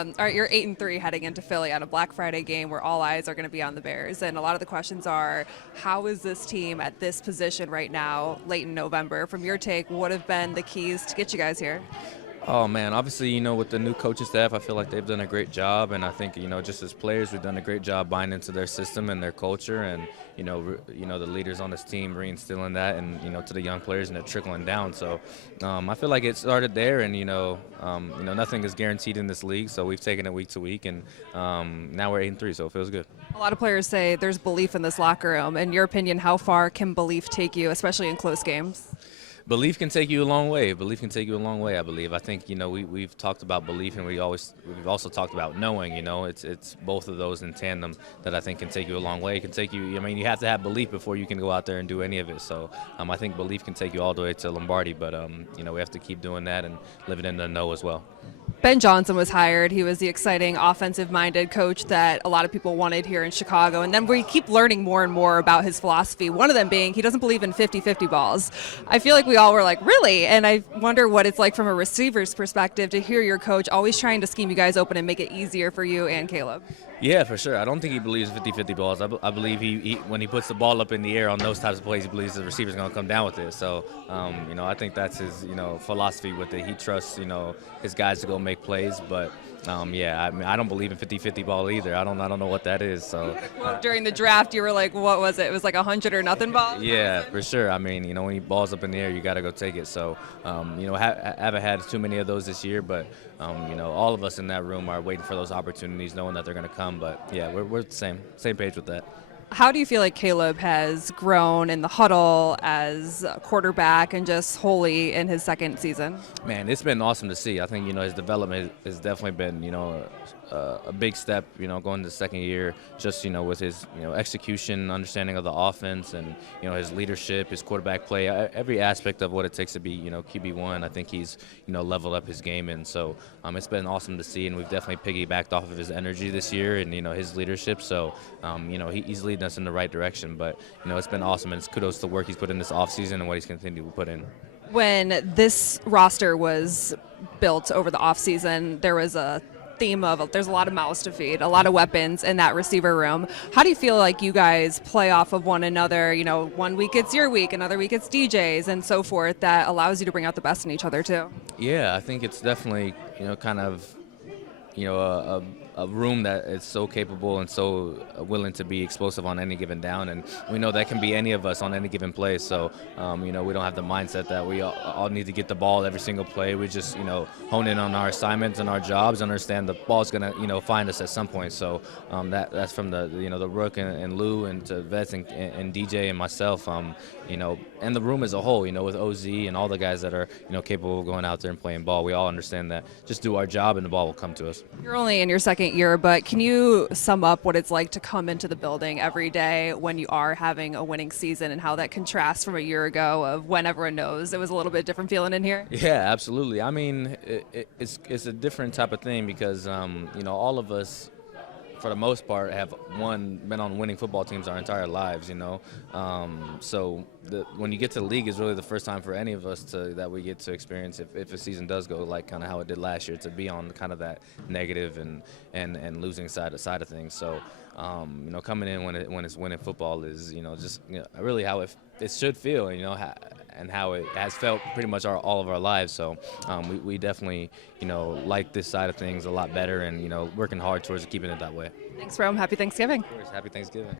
All right, you're 8-3 heading into Philly on a Black Friday game where all eyes are going to be on the Bears, and a lot of the questions are, how is this team at this position right now, late in November? From your take, what have been the keys to get you guys here? Oh man, obviously, with the new coaching staff, I feel like they've done a great job, and I think just as players, we've done a great job buying into their system and their culture, and the leaders on this team reinstilling that, and to the young players, and they're trickling down. So I feel like it started there, and nothing is guaranteed in this league, so we've taken it week to week, and now we're 8-3, so it feels good. A lot of players say there's belief in this locker room. In your opinion, how far can belief take you, especially in close games? Belief can take you a long way. Belief can take you a long way, I believe. I think, we've talked about belief, and we've also talked about knowing, it's both of those in tandem that I think can take you a long way. It can take you, you have to have belief before you can go out there and do any of it. So I think belief can take you all the way to Lombardi, but, we have to keep doing that and living in the know as well. Ben Johnson was hired. He was the exciting offensive-minded coach that a lot of people wanted here in Chicago. And then we keep learning more and more about his philosophy, one of them being he doesn't believe in 50-50 balls. I feel like we all were like, really? And I wonder what it's like from a receiver's perspective to hear your coach always trying to scheme you guys open and make it easier for you and Caleb. Yeah, for sure. I don't think he believes 50-50 balls. I believe he when he puts the ball up in the air on those types of plays, he believes the receiver's going to come down with it. So, I think that's his, philosophy with it. He trusts, his guys to go make plays. But, I don't believe in 50-50 ball either. I don't know what that is. So during the draft, you were like, what was it? It was like 100 or nothing ball? Yeah, for sure. When he balls up in the air, you got to go take it. So, haven't had too many of those this year, but, all of us in that room are waiting for those opportunities, knowing that they're going to come. But yeah, we're the same page with that. How do you feel like Caleb has grown in the huddle as a quarterback and just wholly in his second season? Man, it's been awesome to see. I think his development has definitely been a big step. Going to the second year, just with his execution, understanding of the offense, and his leadership, his quarterback play, every aspect of what it takes to be QB1. I think he's leveled up his game, and so it's been awesome to see. And we've definitely piggybacked off of his energy this year and his leadership. So he's leading us in the right direction. But it's been awesome, and it's kudos to the work he's put in this offseason and what he's continued to put in. When this roster was built over the offseason, there was a theme of there's a lot of mouths to feed, a lot of weapons in that receiver room. How do you feel like you guys play off of one another? 1 week it's your week, another week it's DJ's, and so forth, that allows you to bring out the best in each other too? Yeah, I think it's definitely kind of a room that is so capable and so willing to be explosive on any given down, and we know that can be any of us on any given play. So we don't have the mindset that we all need to get the ball every single play. We just hone in on our assignments and our jobs, understand the ball's gonna find us at some point. So that's from the the Rook and Lou and to Vets and DJ and myself, and the room as a whole, with OZ and all the guys that are capable of going out there and playing ball. We all understand that just do our job and the ball will come to us. You're only in your second year, but can you sum up what it's like to come into the building every day when you are having a winning season, and how that contrasts from a year ago of when everyone knows it was a little bit different feeling in here? Yeah, absolutely. It's a different type of thing because all of us, for the most part, have been on winning football teams our entire lives, So when you get to the league is really the first time for any of us that we get to experience, if a season does go like kind of how it did last year, to be on kind of that negative and losing side of things. So coming in when it's winning football is just really how it should feel, and how it has felt pretty much all of our lives. So we definitely like this side of things a lot better, and working hard towards keeping it that way. Thanks, Rome. Happy Thanksgiving. Of course, happy Thanksgiving.